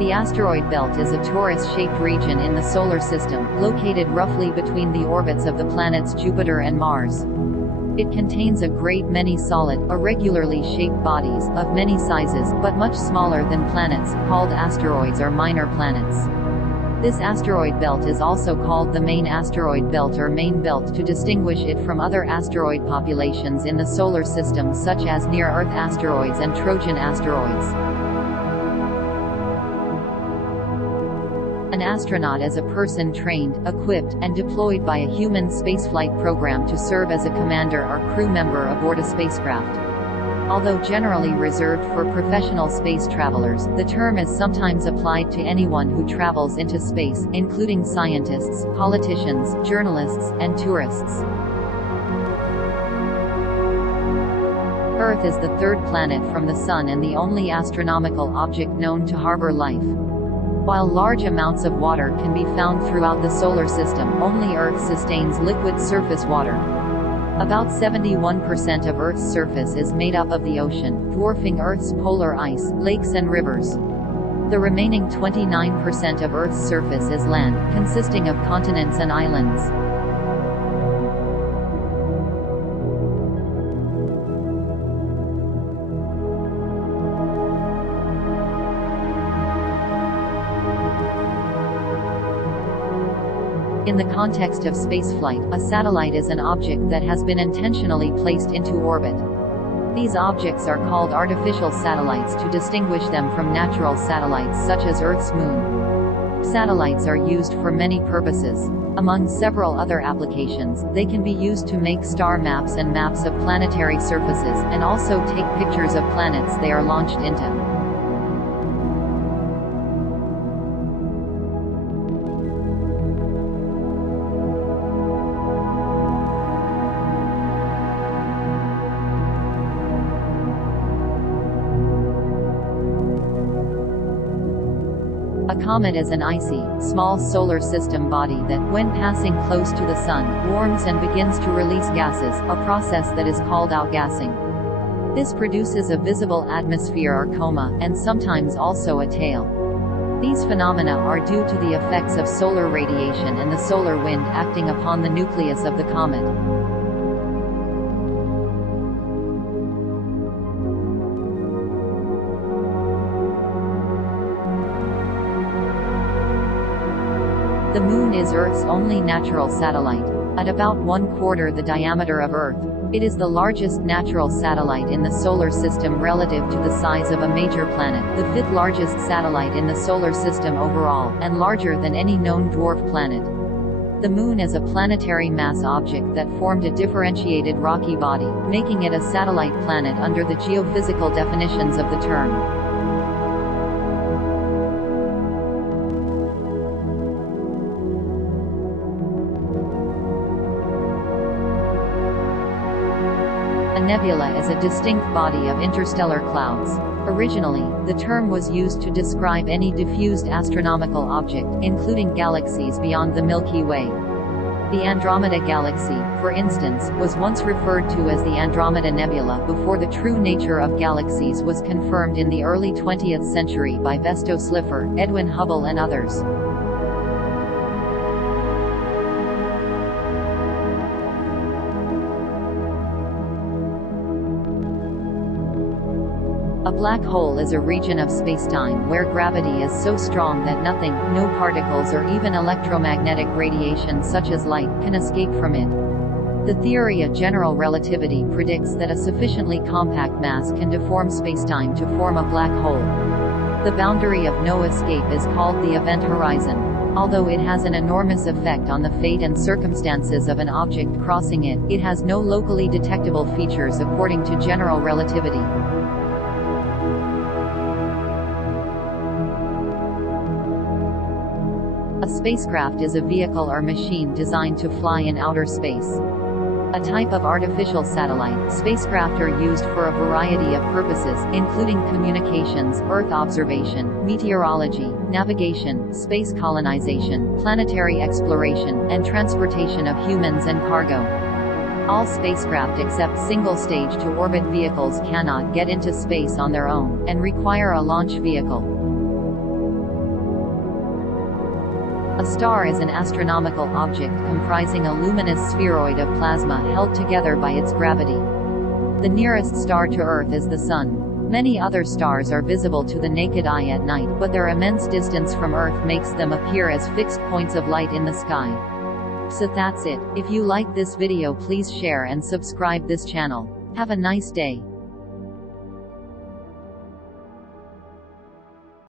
The asteroid belt is a torus-shaped region in the Solar System, located roughly between the orbits of the planets Jupiter and Mars. It contains a great many solid, irregularly shaped bodies, of many sizes, but much smaller than planets, called asteroids or minor planets. This asteroid belt is also called the main asteroid belt or main belt to distinguish it from other asteroid populations in the Solar System such as near-Earth asteroids and Trojan asteroids. An astronaut is a person trained, equipped, and deployed by a human spaceflight program to serve as a commander or crew member aboard a spacecraft. Although generally reserved for professional space travelers, the term is sometimes applied to anyone who travels into space, including scientists, politicians, journalists, and tourists. Earth is the third planet from the Sun and the only astronomical object known to harbor life. While large amounts of water can be found throughout the Solar System, only Earth sustains liquid surface water. About 71% of Earth's surface is made up of the ocean, dwarfing Earth's polar ice, lakes and rivers. The remaining 29% of Earth's surface is land, consisting of continents and islands. In the context of spaceflight, a satellite is an object that has been intentionally placed into orbit. These objects are called artificial satellites to distinguish them from natural satellites such as Earth's moon. Satellites are used for many purposes. Among several other applications, they can be used to make star maps and maps of planetary surfaces, and also take pictures of planets they are launched into. A comet is an icy, small solar system body that, when passing close to the Sun, warms and begins to release gases, a process that is called outgassing. This produces a visible atmosphere or coma, and sometimes also a tail. These phenomena are due to the effects of solar radiation and the solar wind acting upon the nucleus of the comet. The Moon is Earth's only natural satellite. At about 1/4 the diameter of Earth, it is the largest natural satellite in the Solar System relative to the size of a major planet, the fifth largest satellite in the Solar System overall, and larger than any known dwarf planet. The Moon is a planetary mass object that formed a differentiated rocky body, making it a satellite planet under the geophysical definitions of the term. A nebula is a distinct body of interstellar clouds. Originally, the term was used to describe any diffused astronomical object, including galaxies beyond the Milky Way. The Andromeda Galaxy, for instance, was once referred to as the Andromeda Nebula before the true nature of galaxies was confirmed in the early 20th century by Vesto Slipher, Edwin Hubble and others. A black hole is a region of spacetime where gravity is so strong that nothing, no particles or even electromagnetic radiation such as light, can escape from it. The theory of general relativity predicts that a sufficiently compact mass can deform spacetime to form a black hole. The boundary of no escape is called the event horizon. Although it has an enormous effect on the fate and circumstances of an object crossing it, it has no locally detectable features according to general relativity. A spacecraft is a vehicle or machine designed to fly in outer space. A type of artificial satellite, spacecraft are used for a variety of purposes, including communications, Earth observation, meteorology, navigation, space colonization, planetary exploration, and transportation of humans and cargo. All spacecraft except single-stage to orbit vehicles cannot get into space on their own, and require a launch vehicle. A star is an astronomical object comprising a luminous spheroid of plasma held together by its gravity. The nearest star to Earth is the Sun. Many other stars are visible to the naked eye at night, but their immense distance from Earth makes them appear as fixed points of light in the sky. So that's it. If you like this video, please share and subscribe this channel. Have a nice day.